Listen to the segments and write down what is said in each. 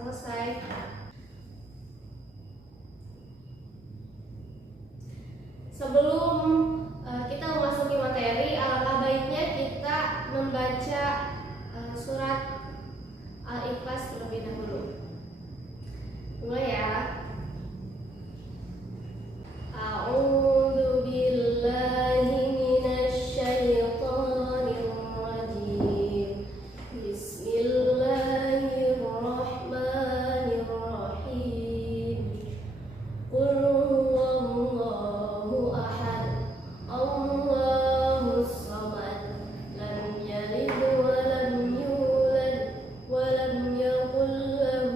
selesai. Sebelum kita memasuki materi, alangkah baiknya kita membaca surat Al-Ikhlas terlebih dahulu. Mulai ya. A'udzu billahi minasy syaithanir rajim. Bismillahirrahmanirrahim. Qul huwallahu ahad, Allahus samad, lam yalid wa lam yulad wa lam yakul lahu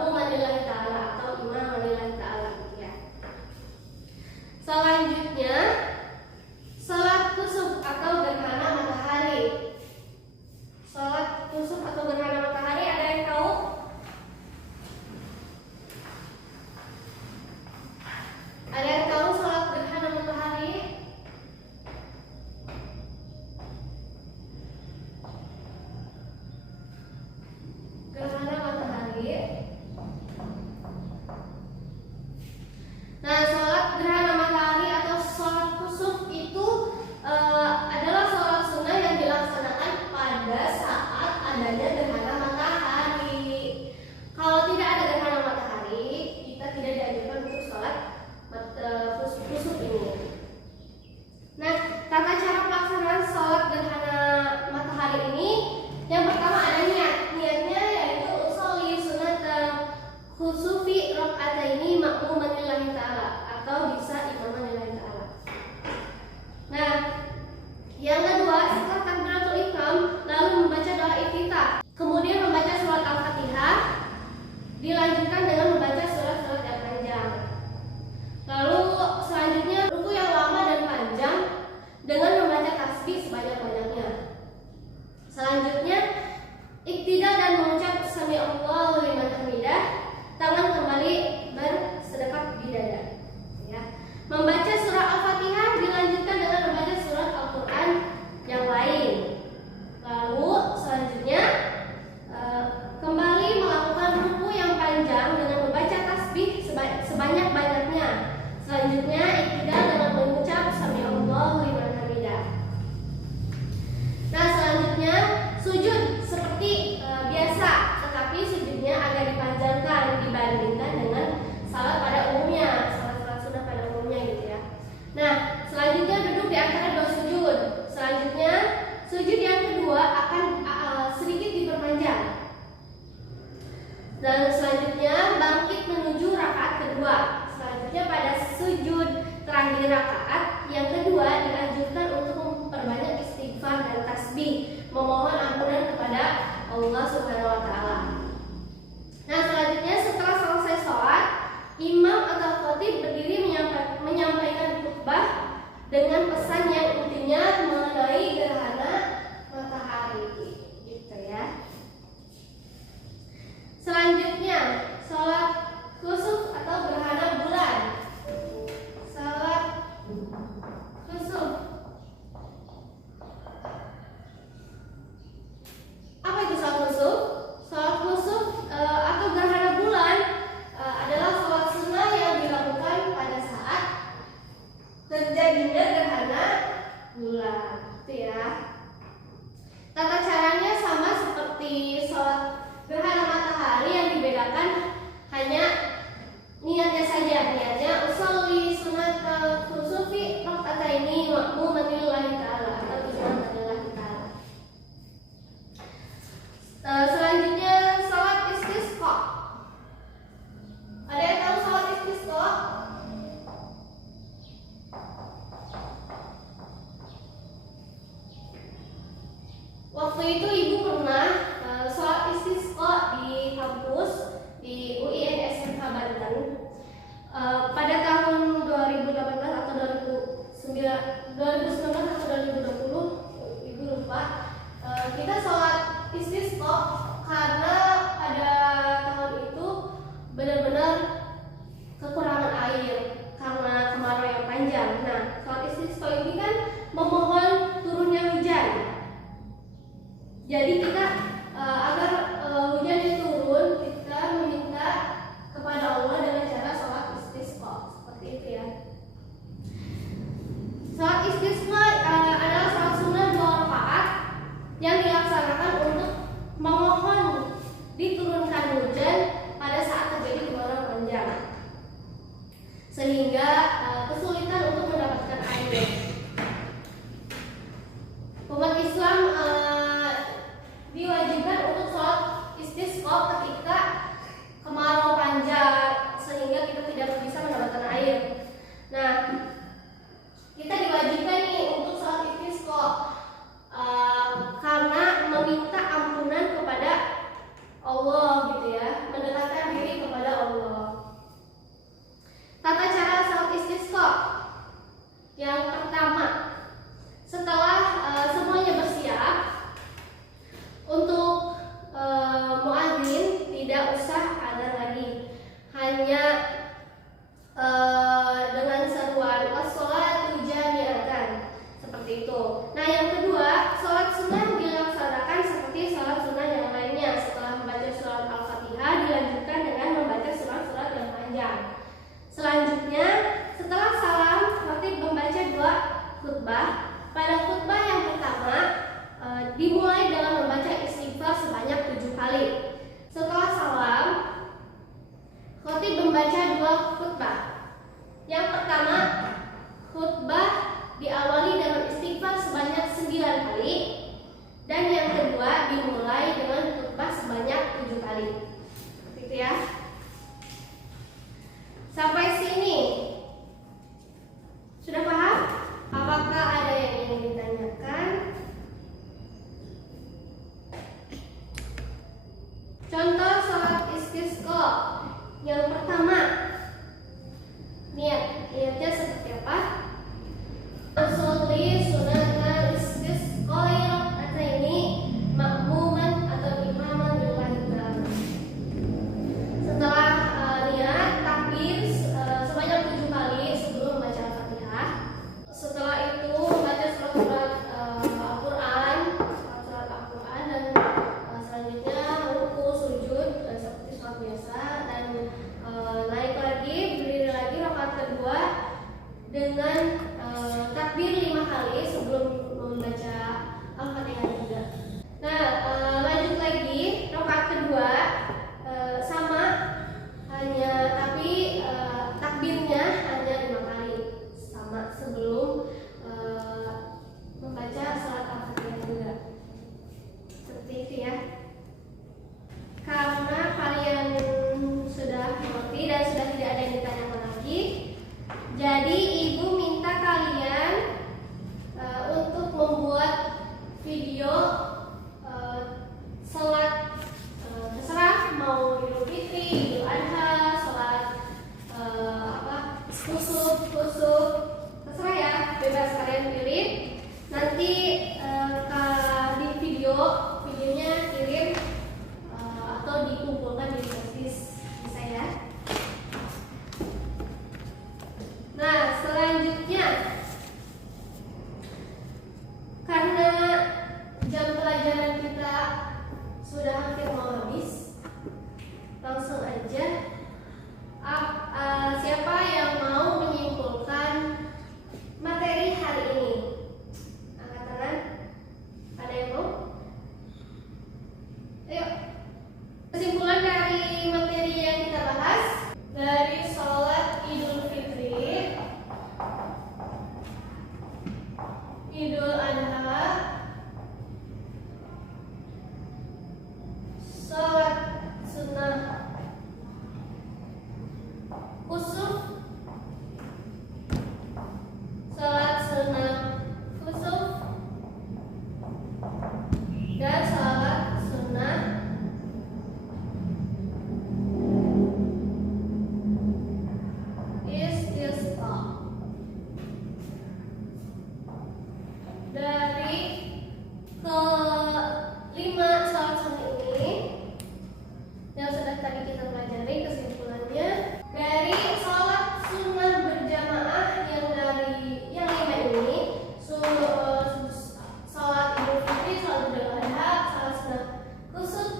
makmuman lillahi ta'ala atau imam lillahi ta'ala ya. Selanjutnya salat kusuf atau gerhana matahari. Salat kusuf atau gerhana matahari, ada yang tahu? Ada yang tahu salat gerhana matahari? Gerhana matahari. Nah, salat gerhana matahari atau salat kusuf itu adalah salat sunnah yang dilaksanakan pada saat adanya gerhana matahari. Kalau tidak ada gerhana matahari, kita tidak dianjurkan untuk salat kusuf ini. Nah, tata cara pelaksanaan salat gerhana matahari ini, yang pertama ada niat. Niatnya yaitu usolli sunat khusufi rakaataini makmuman lillahi ta'ala atau bisa imaman lillahi ta'ala. Nah, yang kedua, setelah takbiratul ihram lalu membaca doa iftitah, kemudian membaca surat Al-Fatihah, dilanjutkan dengan membaca surat-surat yang panjang. Lalu selanjutnya ruku yang lama dan panjang dengan membaca tasbih sebanyak-banyaknya. Selanjutnya iktidal dan mengucap sami Allahu liman hamidah, tangan kembali bersedekap di dada ya. Membaca surah Al-Fatihah dilanjutkan dengan membaca surat Al-Quran yang lain. Lalu selanjutnya kembali melakukan ruku yang panjang dengan membaca tasbih sebanyak-banyaknya. Selanjutnya iktidal dengan mengucap sami Allahu liman hamidah. Nah, selanjutnya sujud seperti biasa, tetapi sujudnya agak dipanjangkan dibandingkan dengan salat pada umumnya, salat sunnah pada umumnya gitu ya. Nah, selanjutnya duduk di antara dua sujud. Selanjutnya sujud yang kedua akan sedikit diperpanjang. Dan selanjutnya bangkit menuju rakaat kedua. Selanjutnya pada sujud terakhir rakaat yang kedua dianjurkan untuk memperbanyak istighfar dan tasbih, memohon ampunan kepada Allah Subhanahu wa taala. Nah, selanjutnya setelah selesai sholat, imam atau khatib berdiri menyampaikan khutbah dengan pesan yang intinya mengenai gerhana matahari gitu ya. Selanjutnya sholat kusuf atau gerhana bulan. Salat kusuf. Apa itu salat kusuf? Salat kusuf atau gerhana bulan adalah salat sunnah yang dilakukan pada saat terjadinya gerhana bulan, itu ya. naik lagi, berdiri lagi rakaat kedua dengan takbir 5 kali sebelum membaca Al-Fatihah juga. Nah, lanjut lagi rakaat kedua sama, hanya tapi takbirnya hanya 5 kali sama sebelum membaca salat Al-Fatihah juga. Seperti itu ya. Karena kalian sudah mengerti dan sudah tidak ada yang ditanyakan lagi, jadi ibu minta kalian untuk membuat video salat, terserah mau Idul Fitri, Idul Adha, salat kusuf, terserah ya, bebas kalian pilih. Nanti di videonya kirim atau dikumpulkan di notis bisa ya. Nah, selanjutnya karena jam pelajaran kita sudah hampir mau habis, langsung aja siapa yang mau menyimpulkan materi hari ini? Angkat tangan. Ada yang mau? Ayo. Kesimpulan dari materi yang kita bahas dari sholat Idul Fitri, Idul Adha, sholat sunnah kusuf, sholat sunnah kusuf, dan sholat sunnah istisqa. Dari kelima sholat sunnah ini yang sudah tadi kita pelajari, kesimpulannya dari sholat sunnah berjamaah yang 5 ini, sholat Idul Fitri, sholat Idul Adha, sholat sunnah kusuf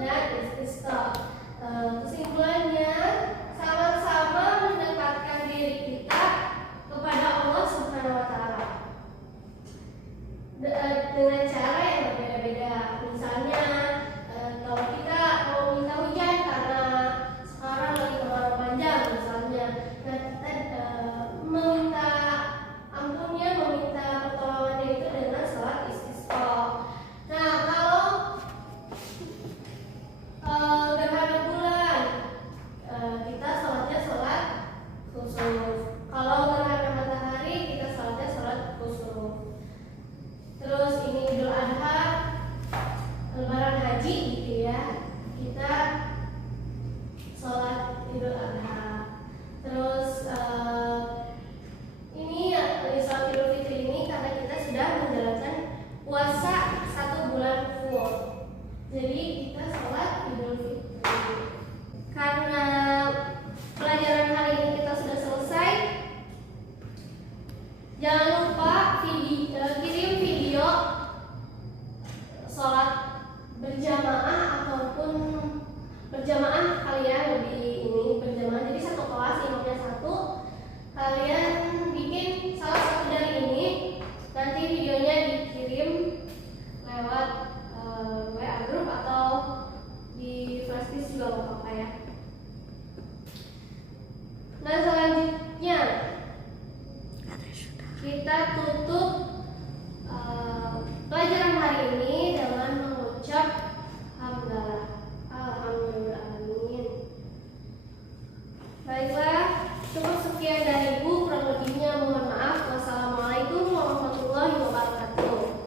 dan istisqa. Kesimpulannya sama-sama mendekatkan diri kita kepada Allah Subhanahu wa Ta'ala dengan cara yang berbeda-beda. Misalnya kalau kita mau minta hujan karena sekarang lagi kemarau panjang misalnya, nah kita meminta ampunnya, meminta pertolongannya itu dengan sholat istisqa. Nah, kalau gerhana bulan kita sholatnya sholat kusuf. Kalau gerhana matahari kita sholatnya sholat kusuf. Terus ini Idul Adha, Lebaran Haji gitu ya, kita sholat Idul Adha. Terus ini sholat Idul Fitri ini karena kita sudah menjalankan puasa 1 bulan full, jadi kita sholat Idul Fitri. Karena pelajaran hari ini kita sudah selesai, jangan lupa kirim video sholat berjamaah ataupun berjamaah kalian lebih ini berjamaah, jadi satu kelas imamnya 1, kalian bikin salah satu dari ini, nanti videonya dikirim lewat WA group atau di flashdisk juga nggak apa-apa ya. Nah, selanjutnya kita tutup pelajaran hari ini dengan mengucap hamdalah. Alhamdulillah. Baiklah, cukup sekian dari